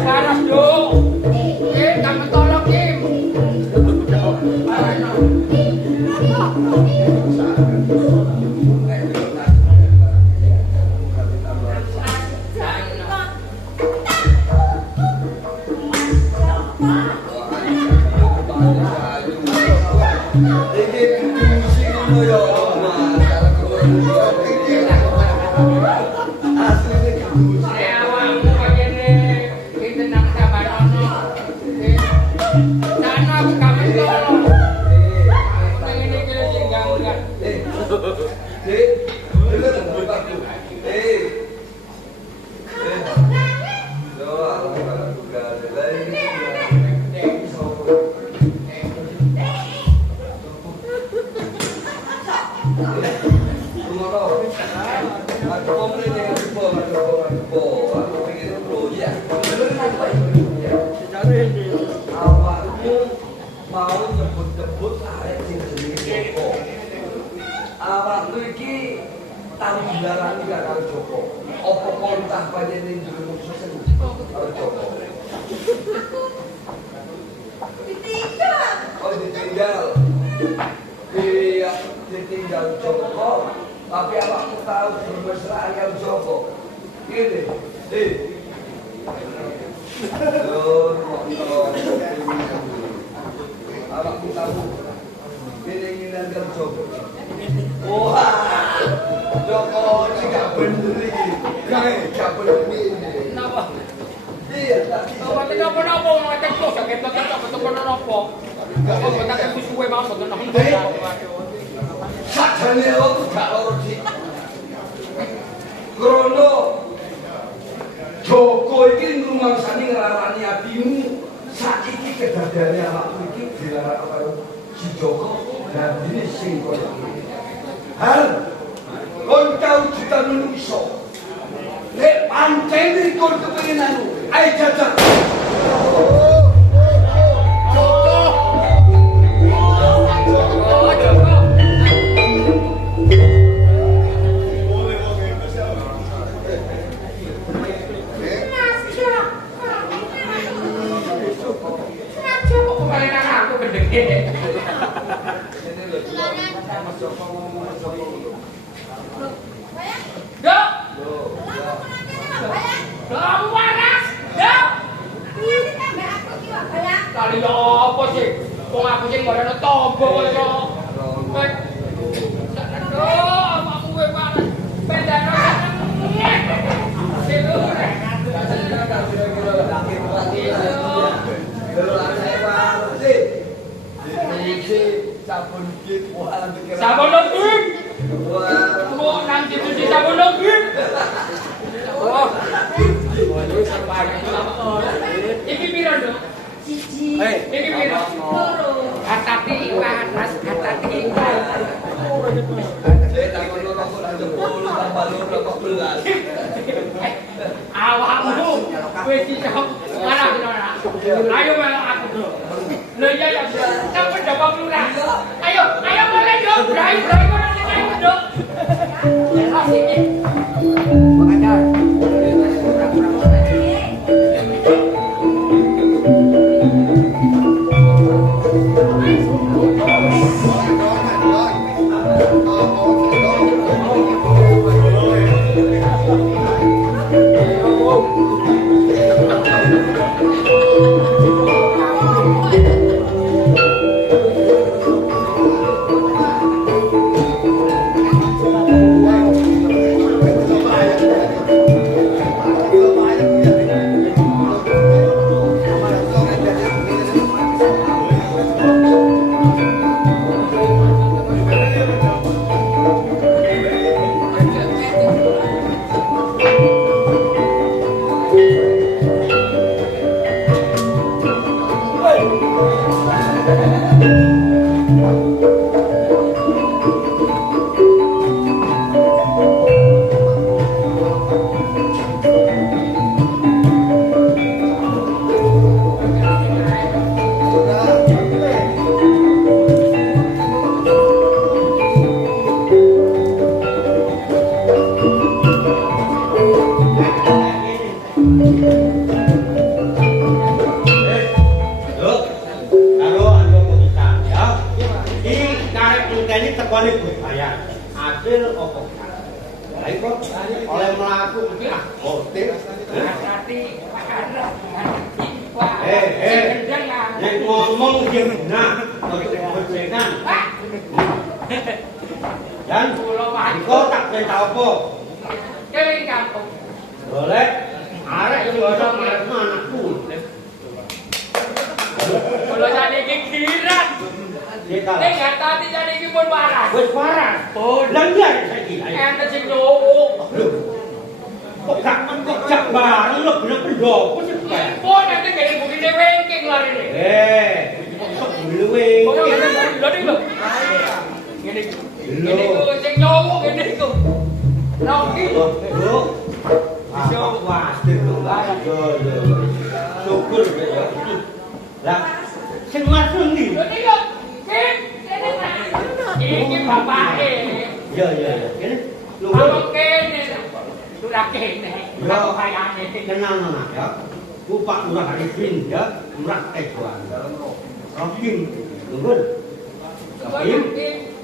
Panas dong. Kamu tolong Kim. Awakmu begini, kita nak sabar ono. Dan aku kamu tolong. Ini gelising gangguan. Awakmu mau nyebut-nyebut arek sing jenenge Joko. Awakmu iki tahu dilarani karo Joko. Apa kontah panjenengan duwe musuh sing karo Joko? Ditinggal. Oh ditinggal. Iya, ditinggal Joko. Tapi awakmu tahu bermesraan karo Joko. Ngene. Awakmu tahu keinginan karo Joko. Wah, Joko ini gak bener iki. Gak bener ini. Kenapa? Iya, tadi. Kenapa mau ngecek tuh? Sakit ketemu nopo. Gak mau tak suwe mau tenang. Sakjane aku gak loro dik. Krono Joko iki ngrumangsani nglarani adimu. Saiki kedadane awakmu iki dilarang karo si Joko dan ini sing koyo iki. Hal kon tau juta menungso. Nek pancen kon kepengin anu, ae jajak. Joko Wong aku sing ngono tombo kok. Wes. Aduh, aku kowe panas. Pendano. Sabun login. Wah, nang situ si sabun login. Oh. Iki piro, Nduk? Siji. Iki piro? Loro. Hatati panas, hatati panas. Awakmu wis dicok marah ora. Ayo melok aku, Bro. Lho iya ya, sampe Joko Lurah. Ayo mulai yo, brai ora sing ayo, Nduk. Ya siki. Pengajar.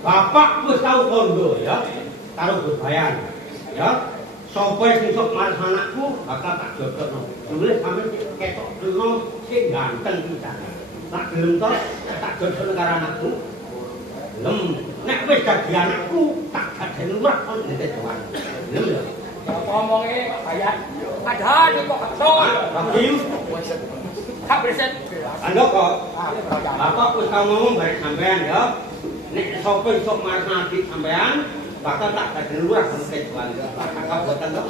Bapak wis tau kondo ya, karo Bayan. Ya, sapa sing sok maris anakku bakal tak jodhokno. Nulis sampe ketok leno sing ganteng pisan. Tak gelem to tak jodhokno karo anakku. Lem, nek wis dadi anakku tak gadeni lurah kon dite tuan. Lem ya. Ngomonge Bayan. Padahal kok kesel. Rahim. Tak bersih. Ando kok. Bapak wis tau ngomong bareng sampean ya. Nek sapa sok maris adik sampean bakal tak gadeni lurah kon dite tuan. Kakak boten to.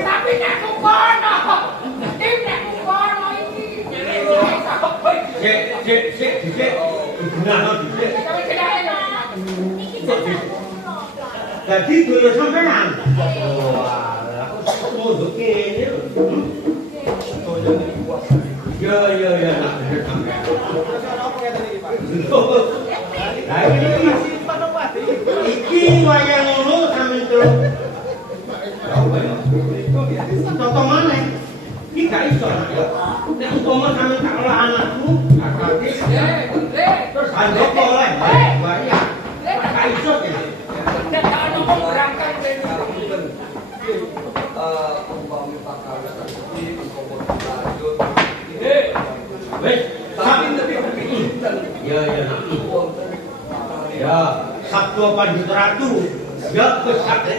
Tapi nek kono. Nek kono iki. Sik. Gunane dhisik. Jadi dulur sampean. Wah, mondok kene lho. Ya, nak bener sampean. Lah iki wayang ngono sampean terus. Contoh mana? Ini gak iso ya. Nek umpama sampean tak olah anakku, berarti terus andok oleh bayar. Gak iso ya. Nek ana wong berangkat dari umpami pakar iki umpama lanjut. Wes, Tapi lebih pinten. ya nak. Wonten Ya, Sabtu Panjut Ratu. Ya, kesakit.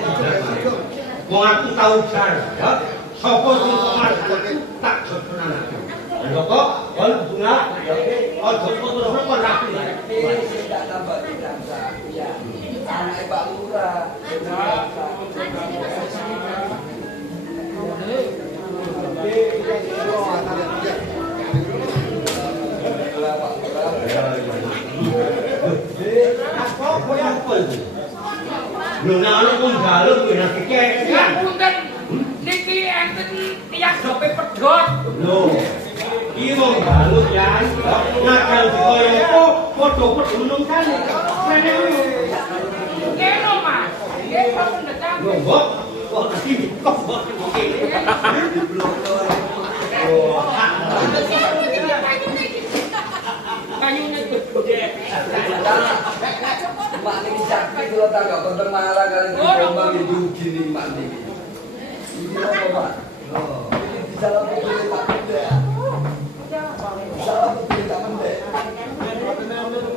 Wong aku tau jar, ya. Sapa sing kemasan tak jodonan aku. Lha kok kon bunga ojo terus kon rapi. tidak tambah dansa. Ya. Anak Pak Lurah. Kok koyo apa iki? Lho nek ana wong galuk kuwi nek Ya punten niki enten tiyang dope pedhot. Lho, iki wong galuk ya. Nakal koyo apa padha pedunung kali. Rene kuwi. Keno Mas. Nggih kok ndekam. Lho, kok iki kok kene. Oh, Kayune gede. Mak niki sakit kula tak kok konten marah kali ngomong iki gini mak niki. Iki apa Pak? Oh, ini disalah pilih tak pendek. Salah pilih tak pendek.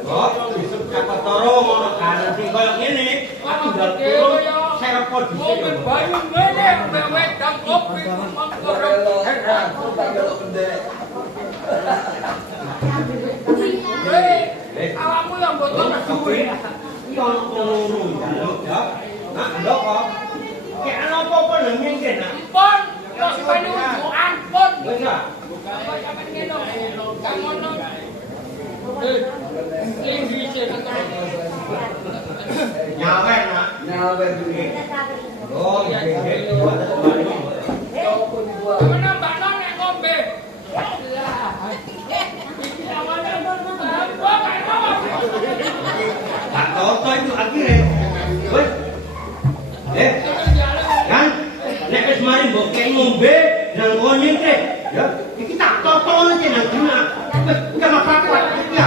kok disebut kata toro ngono kan sing koyo ngene. Aku ndal turun serep dhisik. Mobil bayu ngene mbek dang kopi mongkoro. Aku tak belok pendek. Awakmu yang botol duwe. Iki ono ngono ya. Nak ndok kok. Kek ana apa-apa lho mungkin nak. Pun, yo sepenu ampun. Wis lah. Kok sampeyan ngene lho. Kang ngono. Tinggi sik Nyawer nak. Nyawer duwe. Oh, nggih. Apa dibuat? menambahno nek ngombe. Iki awalnya apa kan? Tak toto itu akhirnya. Wes. Kan nek wis mari mbok kei ngombe nang kono nyengke. Ya, iki tak toto aja nang guna. Wis enggak apa-apa ya.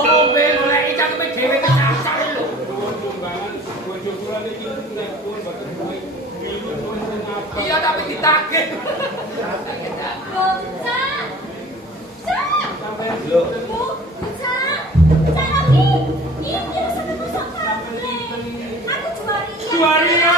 Ngombe oleh ikan dhewe kesasar lho. Iya tapi ditagih. Juaria.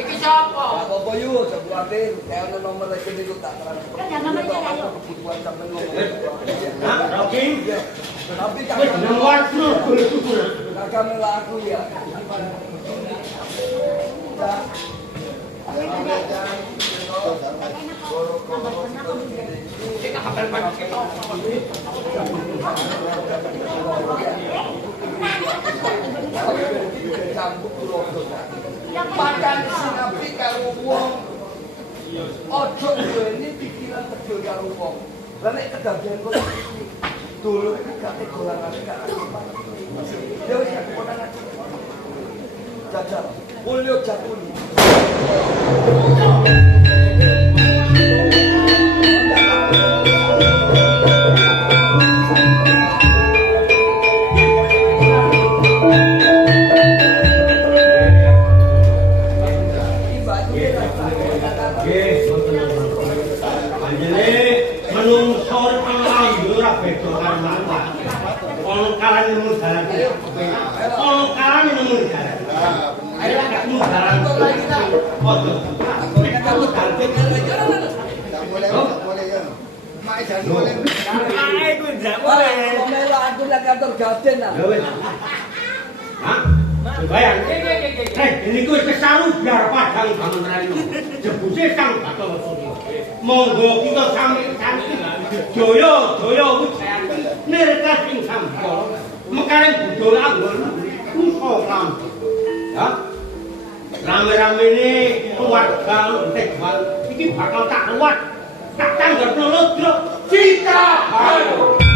Iki sapa? Apa yuk? kuatir, kayak ada nomor rekening itu tak terang. Kan yang nomornya Apa ayo. kebutuhan sampai ngomong. Nah, Rocky, Tapi wis nang terus bersyukur. kakak melaku ya. Makan sinapi karo wong. Ojo duweni pikiran tegel karo wong. Lah nek kedadean kok dulu iki gak tegolane karo. Ya wis gak keponan aja. Jajal, mulya jakuni. Menungso pengambil ora beda karo manuk. Ono kalane nemu dalan. Ono kalane nemu dalan. Ayo gak nemu dalan lagi ta. Ojo. Aku nak kantor gaden lah. Hah? Bayang. Ini kuwi kesaru biar padang bangunan ini. Jebuse sang Bathara Surya. Monggo kita sami-sami joyo wujan nirka sing sampura mekaring budaya anggon uso lam. Ya. Rame-rame ini keluarga Tegal iki bakal tak kuat. Tak tanggap nulut cita. Ayo.